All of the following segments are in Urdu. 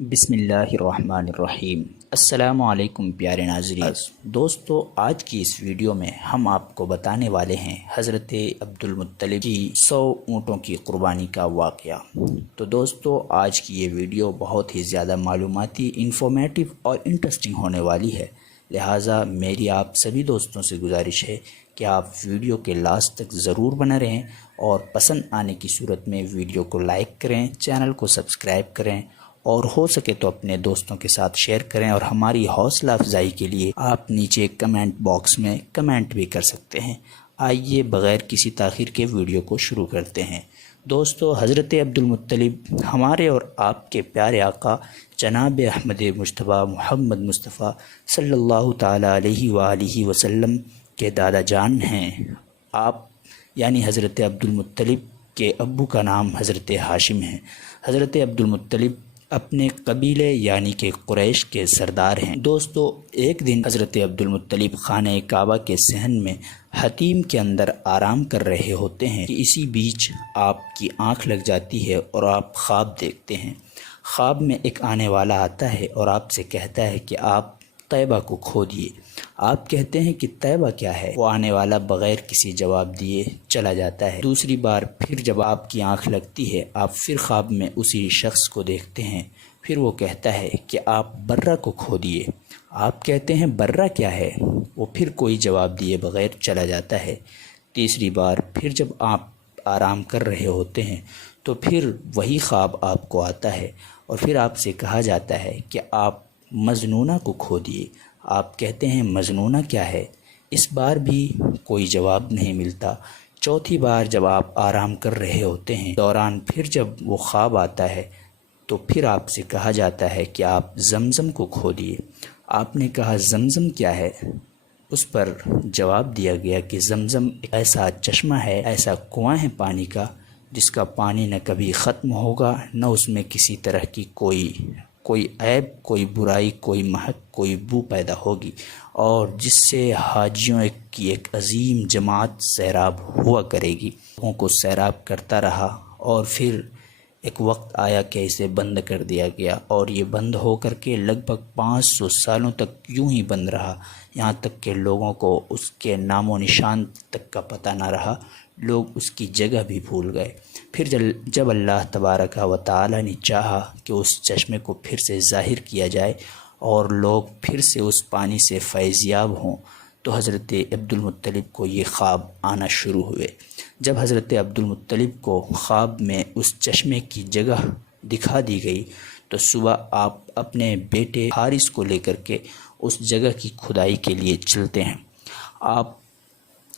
بسم اللہ الرحمن الرحیم۔ السلام علیکم پیارے ناظرین۔ دوستو، آج کی اس ویڈیو میں ہم آپ کو بتانے والے ہیں حضرت عبدالمطلب کی 100 اونٹوں کی قربانی کا واقعہ۔ تو دوستو، آج کی یہ ویڈیو بہت ہی زیادہ معلوماتی، انفارمیٹیو اور انٹرسٹنگ ہونے والی ہے، لہٰذا میری آپ سبھی دوستوں سے گزارش ہے کہ آپ ویڈیو کے لاسٹ تک ضرور بنے رہیں اور پسند آنے کی صورت میں ویڈیو کو لائک کریں، چینل کو سبسکرائب کریں اور ہو سکے تو اپنے دوستوں کے ساتھ شیئر کریں، اور ہماری حوصلہ افزائی کے لیے آپ نیچے کمنٹ باکس میں کمنٹ بھی کر سکتے ہیں۔ آئیے بغیر کسی تاخیر کے ویڈیو کو شروع کرتے ہیں۔ دوستو، حضرت عبدالمطلب ہمارے اور آپ کے پیارے آقا جناب احمد مجتبیٰ محمد مصطفیٰ صلی اللہ تعالیٰ علیہ وآلہ وسلم کے دادا جان ہیں۔ آپ یعنی حضرت عبدالمطلب کے ابو کا نام حضرت ہاشم ہے۔ حضرت عبدالمطلب اپنے قبیلے یعنی کہ قریش کے سردار ہیں۔ دوستو، ایک دن حضرت عبدالمطلب خانہ کعبہ کے صحن میں حتیم کے اندر آرام کر رہے ہوتے ہیں کہ اسی بیچ آپ کی آنکھ لگ جاتی ہے اور آپ خواب دیکھتے ہیں۔ خواب میں ایک آنے والا آتا ہے اور آپ سے کہتا ہے کہ آپ طیبہ کو کھو دیے۔ آپ کہتے ہیں کہ طیبہ کیا ہے؟ وہ آنے والا بغیر کسی جواب دیے چلا جاتا ہے۔ دوسری بار پھر جب آپ کی آنکھ لگتی ہے، آپ پھر خواب میں اسی شخص کو دیکھتے ہیں۔ پھر وہ کہتا ہے کہ آپ برہ کو کھو دیے۔ آپ کہتے ہیں برہ کیا ہے؟ وہ پھر کوئی جواب دیے بغیر چلا جاتا ہے۔ تیسری بار پھر جب آپ آرام کر رہے ہوتے ہیں تو پھر وہی خواب آپ کو آتا ہے اور پھر آپ سے کہا جاتا ہے کہ آپ مجنونہ کو کھو دیے۔ آپ کہتے ہیں مجنونہ کیا ہے؟ اس بار بھی کوئی جواب نہیں ملتا۔ چوتھی بار جب آپ آرام کر رہے ہوتے ہیں دوران پھر جب وہ خواب آتا ہے تو پھر آپ سے کہا جاتا ہے کہ آپ زمزم کو کھو دیے۔ آپ نے کہا زمزم کیا ہے؟ اس پر جواب دیا گیا کہ زمزم ایسا چشمہ ہے، ایسا کنواں ہے پانی کا، جس کا پانی نہ کبھی ختم ہوگا، نہ اس میں کسی طرح کی کوئی عیب، کوئی برائی، کوئی مہک، کوئی بو پیدا ہوگی، اور جس سے حاجیوں کی ایک عظیم جماعت سیراب ہوا کرے گی۔ لوگوں کو سیراب کرتا رہا اور پھر ایک وقت آیا کہ اسے بند کر دیا گیا، اور یہ بند ہو کر کے لگ بھگ 500 سالوں تک یوں ہی بند رہا، یہاں تک کہ لوگوں کو اس کے نام و نشان تک کا پتہ نہ رہا، لوگ اس کی جگہ بھی بھول گئے۔ پھر جب اللہ تبارک و تعالی نے چاہا کہ اس چشمے کو پھر سے ظاہر کیا جائے اور لوگ پھر سے اس پانی سے فیض یاب ہوں، تو حضرت عبدالمطلب کو یہ خواب آنا شروع ہوئے۔ جب حضرت عبدالمطلب کو خواب میں اس چشمے کی جگہ دکھا دی گئی تو صبح آپ اپنے بیٹے حارث کو لے کر کے اس جگہ کی کھدائی کے لیے چلتے ہیں۔ آپ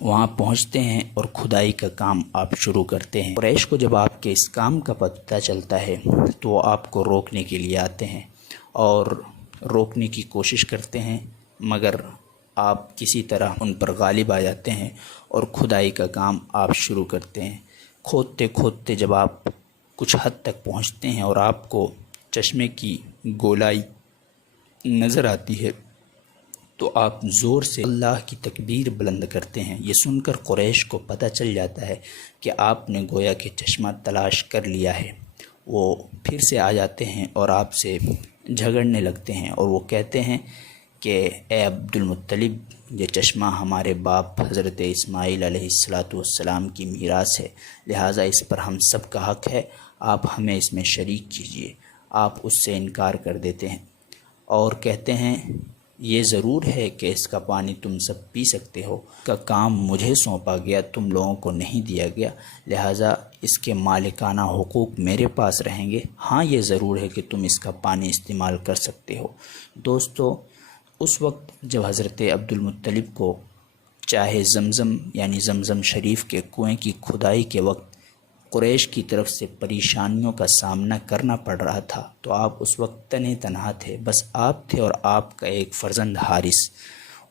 وہاں پہنچتے ہیں اور کھدائی کا کام آپ شروع کرتے ہیں۔ قریش کو جب آپ کے اس کام کا پتہ چلتا ہے تو وہ آپ کو روکنے کے لیے آتے ہیں اور روکنے کی کوشش کرتے ہیں، مگر آپ کسی طرح ان پر غالب آ جاتے ہیں اور کھدائی کا کام آپ شروع کرتے ہیں۔ کھودتے کھودتے جب آپ کچھ حد تک پہنچتے ہیں اور آپ کو چشمے کی گولائی نظر آتی ہے تو آپ زور سے اللہ کی تکبیر بلند کرتے ہیں۔ یہ سن کر قریش کو پتہ چل جاتا ہے کہ آپ نے گویا کہ چشمہ تلاش کر لیا ہے۔ وہ پھر سے آ جاتے ہیں اور آپ سے جھگڑنے لگتے ہیں اور وہ کہتے ہیں کہ اے عبدالمطلب، یہ چشمہ ہمارے باپ حضرت اسماعیل علیہ السلام کی میراث ہے، لہٰذا اس پر ہم سب کا حق ہے، آپ ہمیں اس میں شریک کیجیے۔ آپ اس سے انکار کر دیتے ہیں اور کہتے ہیں یہ ضرور ہے کہ اس کا پانی تم سب پی سکتے ہو، کا کام مجھے سونپا گیا، تم لوگوں کو نہیں دیا گیا، لہٰذا اس کے مالکانہ حقوق میرے پاس رہیں گے۔ ہاں، یہ ضرور ہے کہ تم اس کا پانی استعمال کر سکتے ہو۔ دوستو، اس وقت جب حضرت عبدالمطلب کو چاہے زمزم یعنی زمزم شریف کے کنویں کی کھدائی کے وقت قریش کی طرف سے پریشانیوں کا سامنا کرنا پڑ رہا تھا تو آپ اس وقت تنے تنہا تھے، بس آپ تھے اور آپ کا ایک فرزند حارث۔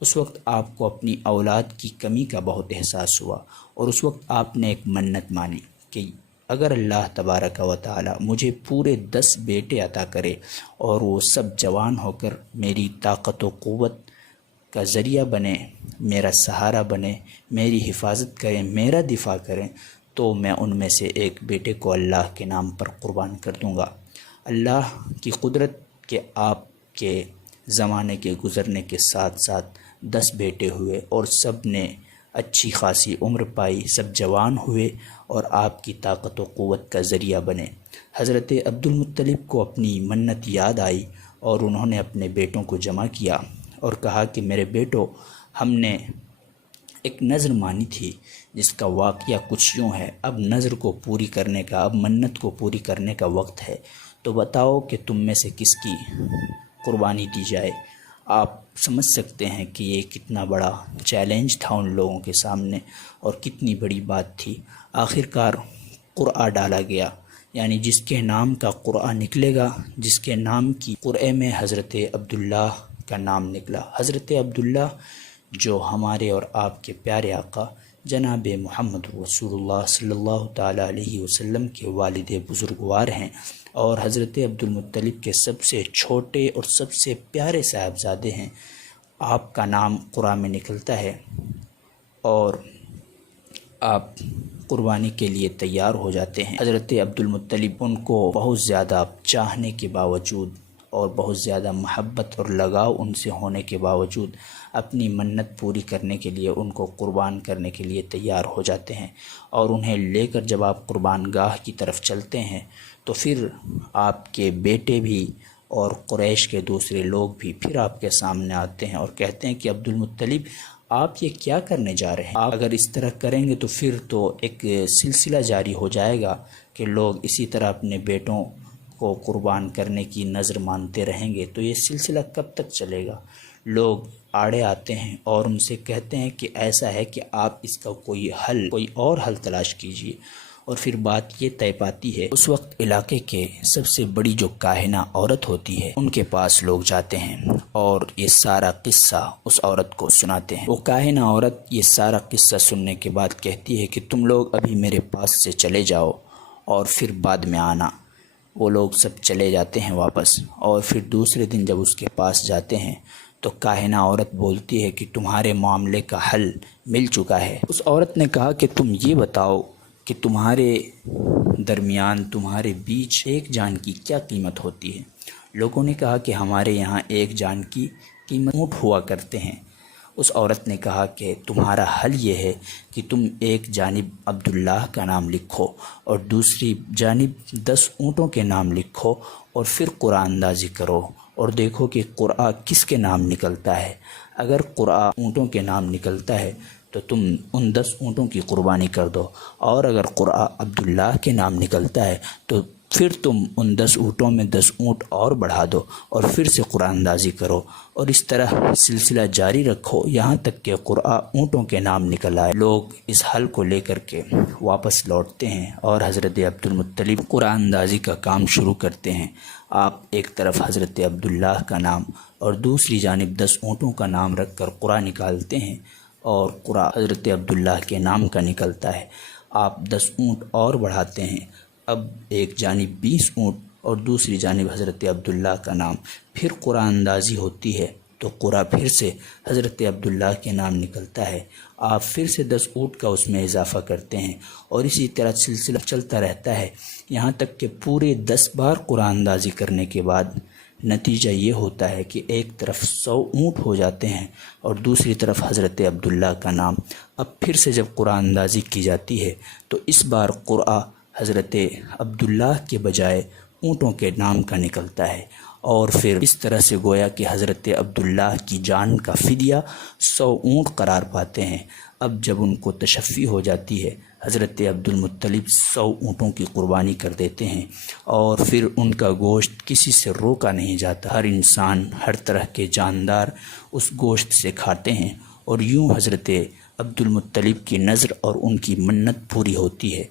اس وقت آپ کو اپنی اولاد کی کمی کا بہت احساس ہوا اور اس وقت آپ نے ایک منت مانی کہ اگر اللہ تبارک و تعالی مجھے پورے 10 بیٹے عطا کرے اور وہ سب جوان ہو کر میری طاقت و قوت کا ذریعہ بنے، میرا سہارا بنے، میری حفاظت کریں، میرا دفاع کریں، تو میں ان میں سے ایک بیٹے کو اللہ کے نام پر قربان کر دوں گا۔ اللہ کی قدرت کہ آپ کے زمانے کے گزرنے کے ساتھ ساتھ 10 بیٹے ہوئے اور سب نے اچھی خاصی عمر پائی، سب جوان ہوئے اور آپ کی طاقت و قوت کا ذریعہ بنے۔ حضرت عبد المطلب کو اپنی منت یاد آئی اور انہوں نے اپنے بیٹوں کو جمع کیا اور کہا کہ میرے بیٹو، ہم نے ایک نذر مانی تھی جس کا واقعہ کچھ یوں ہے، اب نذر کو پوری کرنے کا، اب منت کو پوری کرنے کا وقت ہے، تو بتاؤ کہ تم میں سے کس کی قربانی دی جائے۔ آپ سمجھ سکتے ہیں کہ یہ کتنا بڑا چیلنج تھا ان لوگوں کے سامنے اور کتنی بڑی بات تھی۔ آخرکار قرعہ ڈالا گیا، یعنی جس کے نام کا قرعہ نکلے گا، جس کے نام کی قرعے میں حضرت عبداللہ کا نام نکلا۔ حضرت عبداللہ جو ہمارے اور آپ کے پیارے آقا جناب محمد رسول اللہ صلی اللہ تعالیٰ علیہ وسلم کے والد بزرگوار ہیں اور حضرت عبد المطلب کے سب سے چھوٹے اور سب سے پیارے صاحبزادے ہیں۔ آپ کا نام قرآن میں نکلتا ہے اور آپ قربانی کے لیے تیار ہو جاتے ہیں۔ حضرت عبد المطلب ان کو بہت زیادہ چاہنے کے باوجود اور بہت زیادہ محبت اور لگاؤ ان سے ہونے کے باوجود اپنی منت پوری کرنے کے لیے ان کو قربان کرنے کے لیے تیار ہو جاتے ہیں، اور انہیں لے کر جب آپ قربان گاہ کی طرف چلتے ہیں تو پھر آپ کے بیٹے بھی اور قریش کے دوسرے لوگ بھی پھر آپ کے سامنے آتے ہیں اور کہتے ہیں کہ عبد المطلب آپ یہ کیا کرنے جا رہے ہیں؟ آپ اگر اس طرح کریں گے تو پھر تو ایک سلسلہ جاری ہو جائے گا کہ لوگ اسی طرح اپنے بیٹوں کو قربان کرنے کی نظر مانتے رہیں گے، تو یہ سلسلہ کب تک چلے گا؟ لوگ آڑے آتے ہیں اور ان سے کہتے ہیں کہ ایسا ہے کہ آپ اس کا کوئی اور حل تلاش کیجیے، اور پھر بات یہ طے پاتی ہے۔ اس وقت علاقے کے سب سے بڑی جو کاہنہ عورت ہوتی ہے ان کے پاس لوگ جاتے ہیں اور یہ سارا قصہ اس عورت کو سناتے ہیں۔ وہ کاہنہ عورت یہ سارا قصہ سننے کے بعد کہتی ہے کہ تم لوگ ابھی میرے پاس سے چلے جاؤ اور پھر بعد میں آنا۔ وہ لوگ سب چلے جاتے ہیں واپس، اور پھر دوسرے دن جب اس کے پاس جاتے ہیں تو کاہنہ عورت بولتی ہے کہ تمہارے معاملے کا حل مل چکا ہے۔ اس عورت نے کہا کہ تم یہ بتاؤ کہ تمہارے درمیان، تمہارے بیچ ایک جان کی کیا قیمت ہوتی ہے؟ لوگوں نے کہا کہ ہمارے یہاں ایک جان کی قیمت اونٹ ہوا کرتے ہیں۔ اس عورت نے کہا کہ تمہارا حل یہ ہے کہ تم ایک جانب عبداللہ کا نام لکھو اور دوسری جانب 10 اونٹوں کے نام لکھو اور پھر قرعہ اندازی کرو اور دیکھو کہ قرعہ کس کے نام نکلتا ہے۔ اگر قرعہ اونٹوں کے نام نکلتا ہے تو تم ان 10 اونٹوں کی قربانی کر دو، اور اگر قرعہ عبداللہ کے نام نکلتا ہے تو پھر تم ان 10 اونٹوں میں 10 اونٹ اور بڑھا دو اور پھر سے قرعہ اندازی کرو، اور اس طرح سلسلہ جاری رکھو یہاں تک کہ قرعہ اونٹوں کے نام نکل آئے۔ لوگ اس حل کو لے کر کے واپس لوٹتے ہیں اور حضرت عبد المطلب قرعہ اندازی کا کام شروع کرتے ہیں۔ آپ ایک طرف حضرت عبداللہ کا نام اور دوسری جانب 10 اونٹوں کا نام رکھ کر قرعہ نکالتے ہیں اور قرعہ حضرت عبداللہ کے نام کا نکلتا ہے۔ آپ 10 اونٹ اور بڑھاتے ہیں، اب ایک جانب 20 اونٹ اور دوسری جانب حضرت عبداللہ کا نام، پھر قرعہ اندازی ہوتی ہے تو قرعہ پھر سے حضرت عبداللہ کے نام نکلتا ہے۔ آپ پھر سے 10 اونٹ کا اس میں اضافہ کرتے ہیں اور اسی طرح سلسلہ چلتا رہتا ہے، یہاں تک کہ پورے 10 بار قرعہ اندازی کرنے کے بعد نتیجہ یہ ہوتا ہے کہ ایک طرف 100 اونٹ ہو جاتے ہیں اور دوسری طرف حضرت عبداللہ کا نام۔ اب پھر سے جب قرعہ اندازی کی جاتی ہے تو اس بار قرعہ حضرت عبداللہ کے بجائے اونٹوں کے نام کا نکلتا ہے، اور پھر اس طرح سے گویا کہ حضرت عبداللہ کی جان کا فدیہ 100 اونٹ قرار پاتے ہیں۔ اب جب ان کو تشفی ہو جاتی ہے، حضرت عبد المطلب 100 اونٹوں کی قربانی کر دیتے ہیں اور پھر ان کا گوشت کسی سے روکا نہیں جاتا۔ ہر انسان، ہر طرح کے جاندار اس گوشت سے کھاتے ہیں، اور یوں حضرت عبد المطلب کی نذر اور ان کی منت پوری ہوتی ہے۔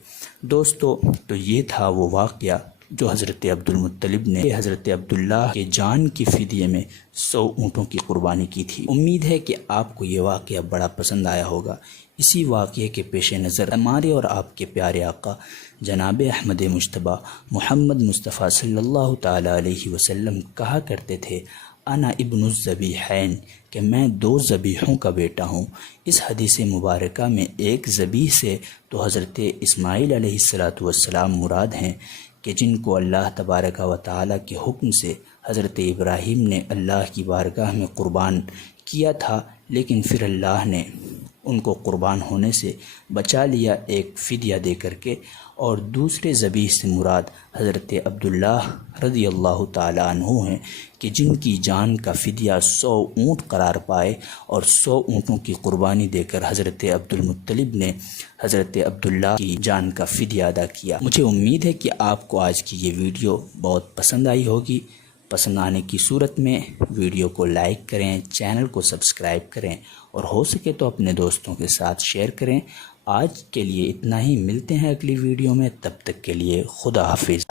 دوستو، تو یہ تھا وہ واقعہ جو حضرت عبد المطلب نے حضرت عبداللہ کے جان کی فدیے میں 100 اونٹوں کی قربانی کی تھی۔ امید ہے کہ آپ کو یہ واقعہ بڑا پسند آیا ہوگا۔ اسی واقعے کے پیش نظر ہمارے اور آپ کے پیارے آقا جناب احمد مجتبیٰ محمد مصطفیٰ صلی اللہ تعالیٰ علیہ وسلم کہا کرتے تھے، انا ابن الذبیحین، کہ میں 2 ذبیحوں کا بیٹا ہوں۔ اس حدیث مبارکہ میں ایک ذبیح سے تو حضرت اسماعیل علیہ السلام مراد ہیں کہ جن کو اللہ تبارک و تعالی کے حکم سے حضرت ابراہیم نے اللہ کی بارگاہ میں قربان کیا تھا، لیکن پھر اللہ نے ان کو قربان ہونے سے بچا لیا ایک فدیہ دے کر کے۔ اور دوسرے ذبیح سے مراد حضرت عبداللہ رضی اللہ تعالیٰ عنہ ہیں کہ جن کی جان کا فدیہ 100 اونٹ قرار پائے، اور 100 اونٹوں کی قربانی دے کر حضرت عبدالمطلب نے حضرت عبداللہ کی جان کا فدیہ ادا کیا۔ مجھے امید ہے کہ آپ کو آج کی یہ ویڈیو بہت پسند آئی ہوگی۔ پسند آنے کی صورت میں ویڈیو کو لائک کریں، چینل کو سبسکرائب کریں، اور ہو سکے تو اپنے دوستوں کے ساتھ شیئر کریں۔ آج کے لیے اتنا ہی، ملتے ہیں اگلی ویڈیو میں، تب تک کے لیے خدا حافظ۔